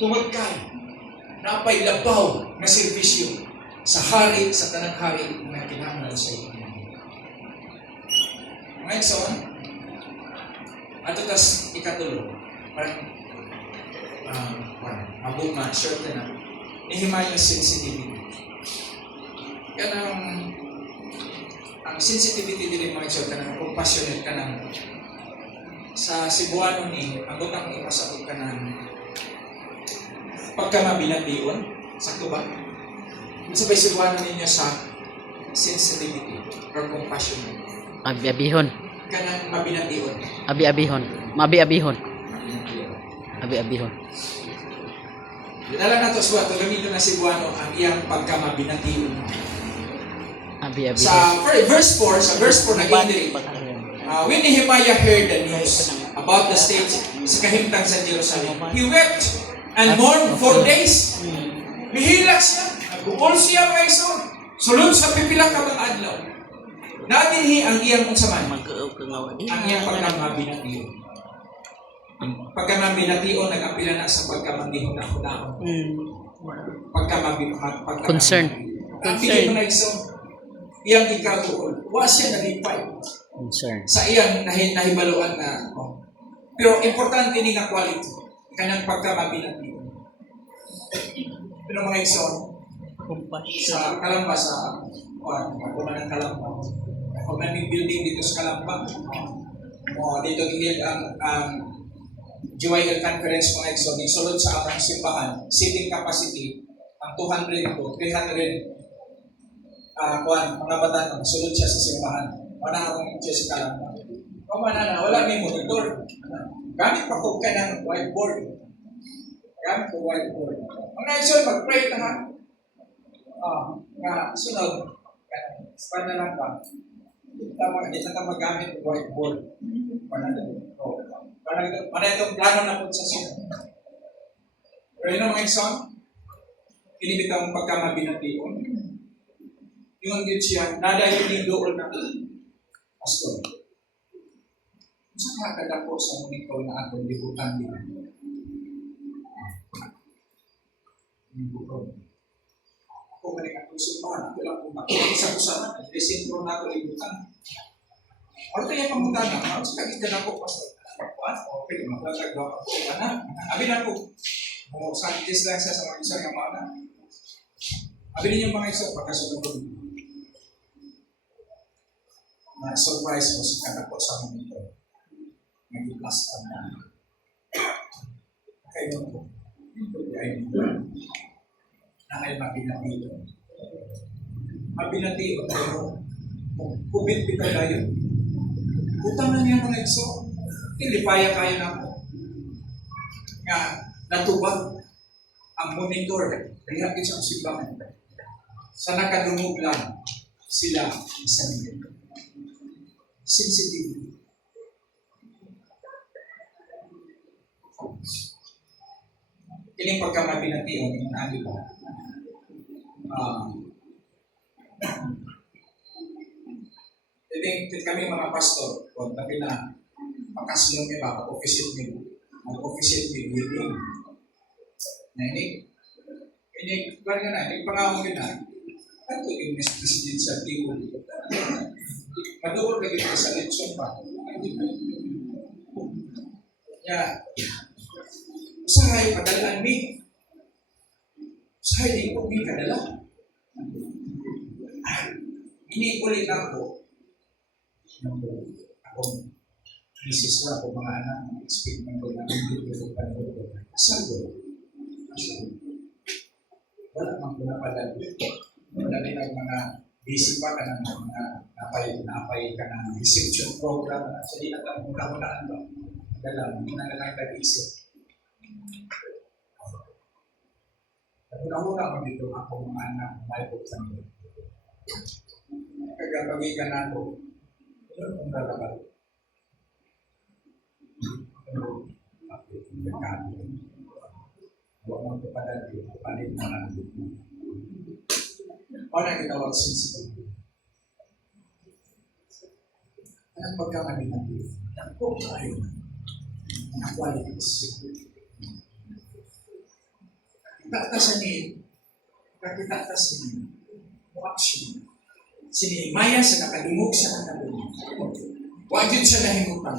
tungod kay napay labaw na serbisyo sa hari, sa tanang hari na kinahanglan sa iyo. Ngayon, so, ato tas ikatulo, parang mabuma, short na nihimay yung sensitivity. Yan ang sensitivity din mga short na compassionate ka ng sa Cebuano ni, ang butang ipasakot ka ng pagkamabinatiyon, sakto ba? Sabay Cebuano ninyo sa sensitivity or compassionate. Abi-abihon. Kanang mabinatiyon. Abi-abihon. Mabi-abihon. Abi-abihon. Dinala na to sa gamiton na Cebuano ang iyang pagkamabinatiyon. Abi-abihon. Sa verse 4, sa verse 4 nag-indiri, when Nehemiah heard the news about the state sa kahimtang sa Jerusalem, he wept and mourned 4 days. Mihilak siya, nag-uol siya mga iso, sulod sa pipila ka mga adlaw. Nadinhi ang iyang unsaman, ang iyang pagkamabinatiyon. Ang pagkamabinatiyon, nag-apila na sa pagkamabihon na kunahon. Pagkamabinatiyon. Concern. Ang pili mo na iso, iyang ikaguol, wa siya nalipay. Concern. Sa iyang nahibaluan na pero importante ni nga quality kanang pagkamabinatiyon. Pero mga igsoon sa Kalamba sa ako man ang Kalamba ako man may building dito sa Kalamba dito gilid ang GYL conference mga igsoon isulod sa among simbahan seating capacity ang 200 to 300 mga bata sulod siya sa simbahan. Wala akong siya sa Kalamba. Pamana wala may monitor. Gamit pa ko ka ng whiteboard. Gamit ko whiteboard. Mga iso, mag-pray ka ha. Nga, sunod. Spada lang ba? Hindi na magamit ng whiteboard. Para itong plano na po sa sunod. Pero yun ang mga iso, pinibig ang pagkamabinatiyon. Yung din siya, nadayon yung doon na pastor. Saan ka po sa monitor na atong libutan din? Ako maling atong simbahan, ako lang kung isa ko sana, desintro na atong libutan. Ano tayo pamunta na? Sa kagit ka na po, pastor. Okay, maglatagwa ako. Abi na po. Scientist lang siya sa mga isang yamana. Abi ninyo mga isa, pagkasunod ko. Na-surprise ko sa kanako sa monitor. Nag-plus ka na. Kaya mo, ay nakay mabinatiyo. Mabinatiyo, pero kubit pita tayo. Utang na niya mga iso, tilipaya kayo na ako. Nga, natubag ang monitor, kaya isang simbahan. Sa nakadungog lang sila sa nila. Sensitive. Ini pagkamabinatiyon yung ano ba? Kami mga pastor, kung tabi na makaslong nyo ba, mag-officiate meeting. Na ini, kaya nga na, ini pangawang yun na, ito yung president sa table. Maduol lagi sa lechon pa. Ya, usahay padalaan mi. Usahay di ko mi kadala. Ini ulit ako. Ako, misis ko ako mga anak, expect man ko na hindi ko panahon ko. Asal ko? Wala mang pinapadala. Dali ng mga busy pa ka ng mga napay ka ng reception program. So, di natin kung kamulaan ba? Dalam, hindi na lang tag-isip. Una-una ko dito ako mga anak, may buksan mo. Kagabagigan ako, yun kung lalabal. Huwag mong tupadali, palit na lang dito. Paano kitawag sensitive? Anong pagkamali natin? Ako tayo. Ang qualities. Kakita sa niya. Action. Si Nehemiah sa nakadungog sa nakadungog. Wajud siya nahimutang.